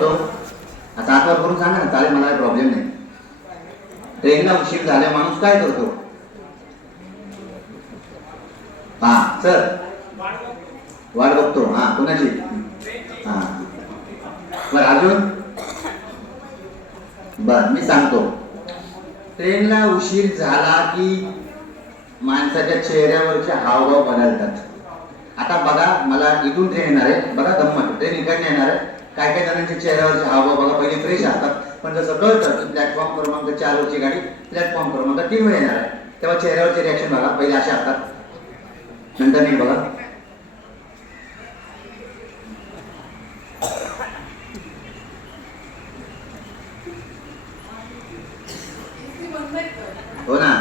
करतो. आता हातवर करून सांगा ना चालेल मला प्रॉब्लेम नाही. ट्रेनला उशीर झाल्या माणूस काय करतो? हा सर वाट बघतो हा कोणाची? हा. बर अजून बर मी सांगतो. ट्रेनला उशीर झाला की माणसाच्या चेहऱ्यावरचे हावभाव बदलतात. आता बघा मला इथून ट्रेन येणार आहे. बघा दम्मत ट्रेन इकडे येणार आहे. काय काय जणांच्या चेहऱ्यावरचे हावभाव बघा पहिले फ्रेश असतात पण जसं कळतं की प्लॅटफॉर्म क्रमांक चारवरची गाडी प्लॅटफॉर्म क्रमांक तीन वर येणार आहे. तेव्हा चेहऱ्यावरचे रिॲक्शन बघा पहिले असे असतात. नंतर नाही बघा. हो ना.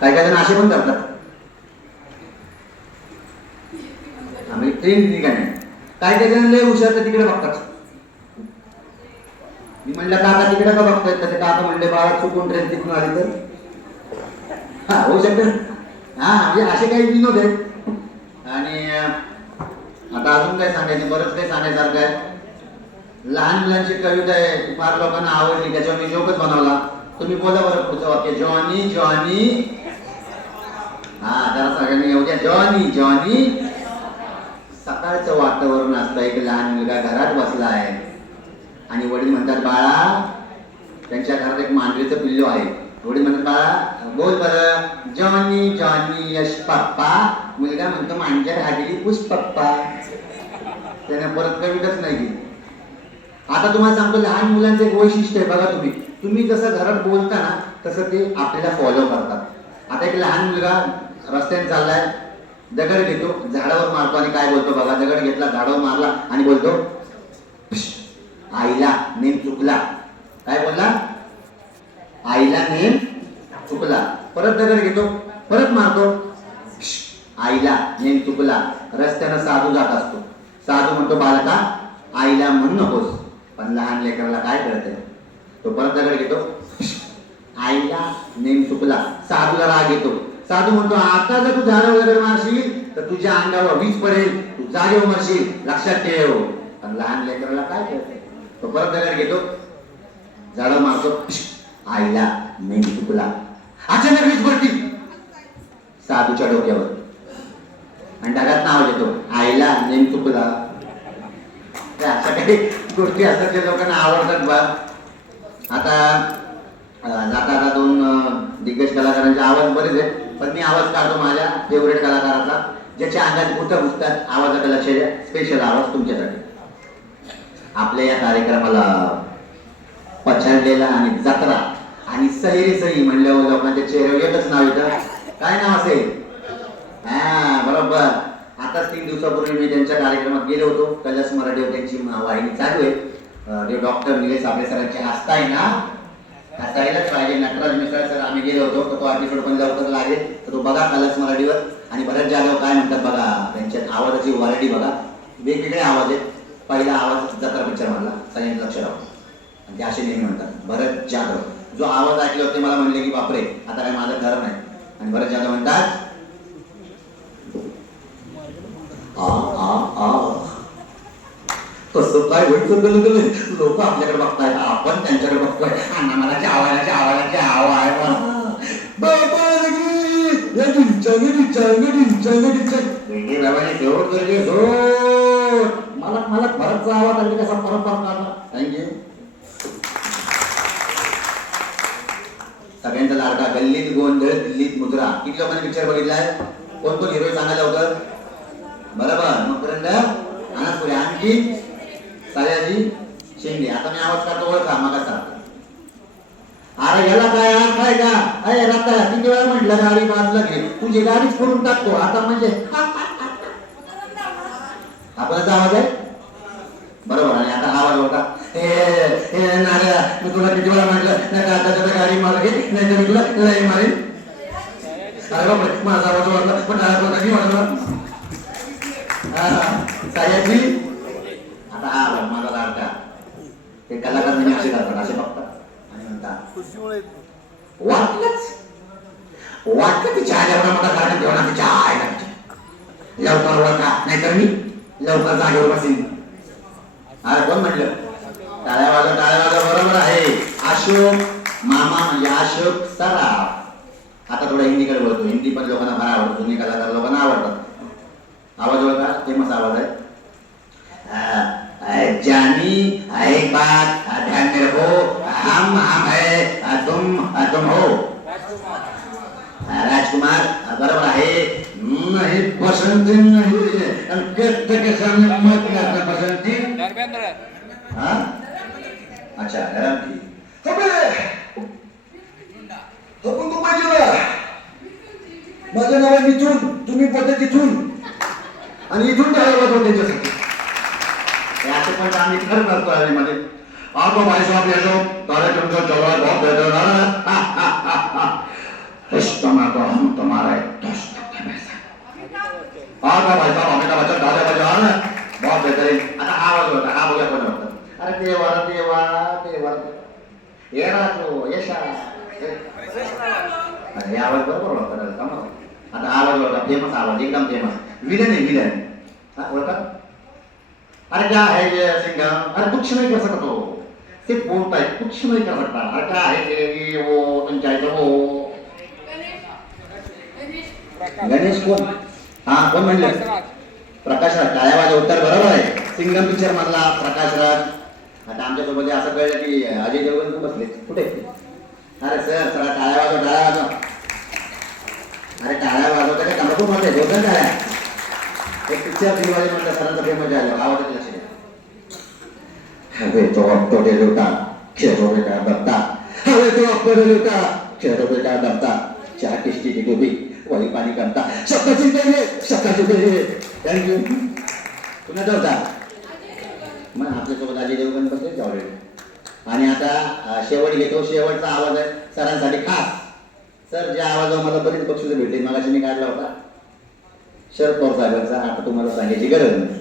काही काही जण असे पण करतात. आम्ही ट्रेन ठिकाणी. काय काय जण लय हुशार तर तिकडे बघतात. मी म्हणलं काका तिकडे का बघतायत तर ते काका म्हणले बाळा चुकून ट्रेन तिकडून आली तर. हा होऊ शकतं. हा म्हणजे असे काही विनोद आहेत. आणि आता अजून काय सांगायचं? बरंच काही सांगायसारखं आहे? लहान मुलांची कविता आहे फार लोकांना आवडली त्याच्यावर मी जोकच बनवला. तुम्ही बोला बरं पुढचं वाक्य. Johnny Johnny. हा त्याला सगळ्यांनी येऊ द्या. Johnny Johnny. सकाळचं वातावरण असतं. एक लहान मुलगा घरात बसला आहे. आणि वडील म्हणतात बाळा त्यांच्या घरात एक मांजरीचं पिल्लू आहे. वडील म्हणतात बाळा बोल बरं. जॉनी जॉनी यश पप्पा. मुलगा म्हणतो मांजर हाडली पुष पप्पा. त्याने परत कवितच नाही केली. आता तुम्हाला सांगतो लहान मुलांचं एक वैशिष्ट्य आहे. बघा तुम्ही. तुम्ही जसं घरात बोलता ना तसं ते आपल्याला फॉलो करतात. आता एक लहान मुलगा रस्त्याने चाललाय. दगड घेतो झाडावर मारतो आणि काय बोलतो बघा दगड घेतला झाडावर मारला आणि बोलतो आईला नेम चुकला. काय बोलला? आईला नेम चुकला. परत दगड घेतो परत मारतो. आईला नेम चुकला. रस्त्यानं साधू जात असतो. साधू म्हणतो बालका आईला म्हण नकोस. पण लहान लेकराला काय कळतंय तो परत दगड घेतो. आईला नेम चुकला. साधूला राग येतो. साधू म्हणतो आता जर तू झाडं वगैरे मारशील तर तुझ्या अंगावर वीज पडेल. तू जागेवर मरशील लक्षात ठेव. पण लहान लेकराला काय तो परत दगड घेतो. झाडं मारतो. आईला मेंढी चुकला अचानक वीज पडती साधूच्या डोक्यावर. आणि ढगात नाव देतो आईला नेम चुकला अशा काही गोष्टी असतात त्या लोकांना आवडतात बा. आता जाता आता दोन दिग्गज कलाकारांचे आवाज बरेच आहेत. मी आवाज काढतो माझ्या फेवरेट कलाकाराचा ज्याच्या अंगात कुठं घुसतात आवाजाकडे लक्ष द्या. स्पेशल आवाज तुमच्यासाठी. आपल्या या कार्यक्रमाला पछाडलेला आणि जत्रा आणि सहेरी सही म्हणल्यावर लोकांच्या चेहऱ्यावर एकच नाव येतं. काय नाव असेल? हा बरोबर. आताच तीन दिवसापूर्वी मी त्यांच्या कार्यक्रमात गेलो होतो. कलस मराठीवर त्यांची वाहिनी चालू आहे. डॉक्टर निलेश आपले आस्था आहे ना असायलाच पाहिजे. नटराज मिसळ सर आम्ही गेलो होतो तर तो एपिसोड पण लवकर लागेल. तर तो बघा कलर्स मराठीवर. आणि बऱ्याच जागेवर काय म्हणतात बघा त्यांच्या आवाजाची व्हरायटी बघा. वेगवेगळे आवाज आहेत. पहिला आवाज जत्रा पिक्चर मधला सगळ्यांनी लक्ष राहू आणि ते असे नेहमी म्हणतात भरत जाधव. जो आवाज ऐकले होते मला म्हणले की बापरे आता काय माझं घर नाही. आणि भरत जाधव म्हणतात कसं काय होईल समजलं लोक आपल्याकडे बघतायत. आपण त्यांच्याकडे बघतोय. अण्णा मला आवाजाचे आवाजाचे आवाज मला मला भरतचा आवाज कसा परत परत थँक्यू सगळ्यांचा लाडका गल्लीत गोंधळ दिल्लीत मुद्रा. किती लोकांनी पिक्चर बघितलाय? कोण कोण हिरो सांगायला लवकर बरोबर. मग पर्यंत आणखी? सयाजी शिंदे आता मी आवाज काढतो ओळखा मग कसा अरे याला काय अर्थ आहे का? अरे रत्ता किती वेळा म्हटलं गाडी बांधलं घे तुझी गाडीच करून टाकतो. आता म्हणजे आपल्याचा आवाज आहे? बरोबर आणि आता आवाज होता. ए नाऱ्या मी तुला किती वेळा म्हटलं? नाही का आता गाडी मार घे नाही तर मी तुला नाही मारेन. अरे बापरे माझा आवाज वाढला पण आवाज होता की वाटला सायाजी माझा लाडका ते कलाकार नेहमी असे करतात असे बघतात. आणि म्हणतात वाटलंच. वाटलं तिच्या आल्यावर मला गाडी घेऊन तिच्या आईला लवकर ओळखा नाहीतर मी लवकर जागेवर बसेन. अरे कोण म्हटलं? टाळ्या वाजव टाळ्या वाजव बरोबर आहे. अशोक मामा म्हणजे अशोक सराफ. आता थोडा हिंदीकडे बोलतो. हिंदी पण लोकांना फार आवडतो. जुनी कलाकार लोकांना आवडतात. आवाज ओळखा फेमस आवाज आहे. जानी एक बात ध्यान में रखो हम हम है तुम तुम हो। राजकुमार बरोबर आहे। नहीं बसंती नहीं के सामने मत करना बसंती धर्मेंद्र। हाँ? अच्छा अबे आपण तो पाहिजे ना माझं नाव आहे मिथून तुम्ही पद्धत तिथून आणि इथून त्यांच्यासाठी. हे असं पण आम्ही खरं करतो आहे मध्ये आपको भाई साहब ये जो कार्यक्रम जो चल रहा है बहुत बेहतर है इस्तेमाल तो हम तुम्हारे दोस्त थे वैसे आपका भाई साहब अमिताभ बच्चन दादा बच्चन बहुत बेहतरीन आता हा आवाज होता हा बघा कोण होता अरे देवा देवा देवा येरा तो यशा अरे हे आवाज बरोबर होता का मग आता हा आवाज होता फेमस आवाज एकदम फेमस विलन आहे विलन हा ओळखा अरे क्या है ये सिंगा? अरे कुछ नहीं कर सकता सिर्फ बोलता है कुछ नहीं कर सकता। अरे क्या है ये वो पंचायत वो? गणेश कोण हा कोण म्हणले? प्रकाशराज. प्रकाश राज टाळ्या वाजव उत्तर बरोबर आहे. सिंगम पिक्चर मधला प्रकाश राज. आता आमच्यासोबत असं कळलं की अजय देवगण पण बसले. कुठे? अरे सर सर टाळ्या वाजव टाळ्या वाजव अरे टाळ्या वाजवता का? तंबाखू म्हणते देवगण टाळ्या. एक पिक्चर सरांचा फेमस झालं आवाज हवे तो ऑक्टो दे लुटा खेळो बेटा दत्ता हवे तो ऑक्टो दे लुटा खेळो बेटा दत्ता चार किस्ती की डुबी वही पाणी करता शब्दाची देवे शब्दाची देवे थँक्यू पुन्हा जाऊ जा मग आपल्यासोबत अजय देवगण बसले ऑलरेडी आणि आता शेवट घेतो. शेवटचा आवाज आहे सरांसाठी खास. सर ज्या आवाजावर मला बरीच बक्षिसं भेटली मला मी काढला होता. शरद पवार साहेबांचा आता तुम्हाला सांगायची गरज नाही.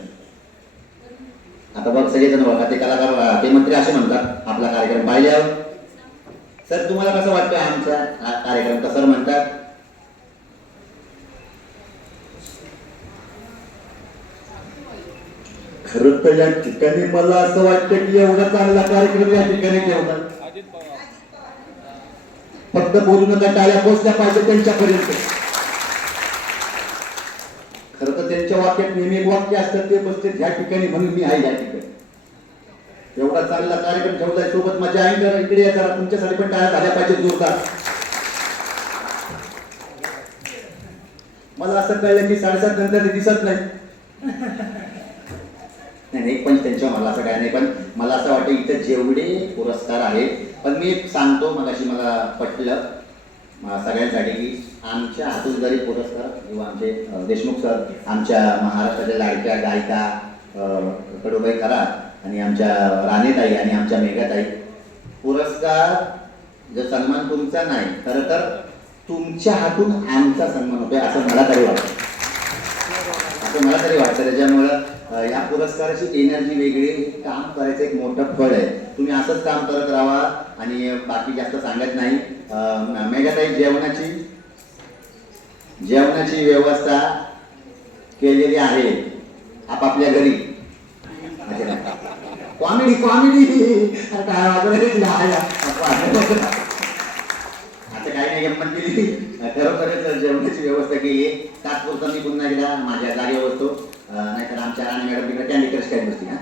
आता बघ सगळेजण बघा ते कलाकार ते मंत्री असे म्हणतात आपला कार्यक्रम पाहिल्यावर. सर तुम्हाला कसं वाटतं आमचा हा कार्यक्रम? कसं म्हणतात खरं तर या ठिकाणी मला असं वाटतं की एवढा चांगला कार्यक्रम या ठिकाणी ठेवला फक्त बोलू नका टाळ्या पोचल्या पाहिजे त्यांच्यापर्यंत खरं तर त्यांच्या वाक्यात नेहमी वाक्य असतात ते बसते ह्या ठिकाणी म्हणून मी आहे या ठिकाणी. एवढा चांगला कार्यक्रम ठेवलाय सोबत माझ्या आई करा इकडे या करा तुमच्यासाठी पण टाळ्या झाल्या पाहिजे जोरदार. मला असं कळलं की साडेसात नंतर ते दिसत नाही. नाही नाही पण त्यांच्या मला असं काय नाही पण मला असं वाटतं इथं जेवढे पुरस्कार आहेत पण मी सांगतो मगाशी मला पटलं सगळ्यांसाठी की आमच्या हातून जरी पुरस्कार किंवा आमचे देशमुख सर आमच्या महाराष्ट्राच्या लाडक्या गायिका कडूबाई खरात आणि आमच्या राणेताई आणि आमच्या मेघाताई. पुरस्कार जो सन्मान तुमचा नाही खरं तर तुमच्या हातून आमचा सन्मान होतोय असं मला तरी वाटतं. असं मला तरी वाटतं. त्याच्यामुळं या पुरस्काराची एनर्जी वेगळी काम करायचं एक मोठं फळ आहे. तुम्ही असंच काम करत राहा आणि बाकी जास्त सांगत नाही. मेघाताई जेवणाची जेवणाची व्यवस्था केलेली आहे. आपापल्या घरी. Comedy comedy. काय आता काही नाही गंमत केली. खरोखरच जेवणाची व्यवस्था केली. आहे तात्पुरता मी पुन्हा एकदा माझ्या जागेवर बसतो. नाहीतर आमच्या राणी मॅडम तिकडे कॅन्डी क्रश काय बसती ना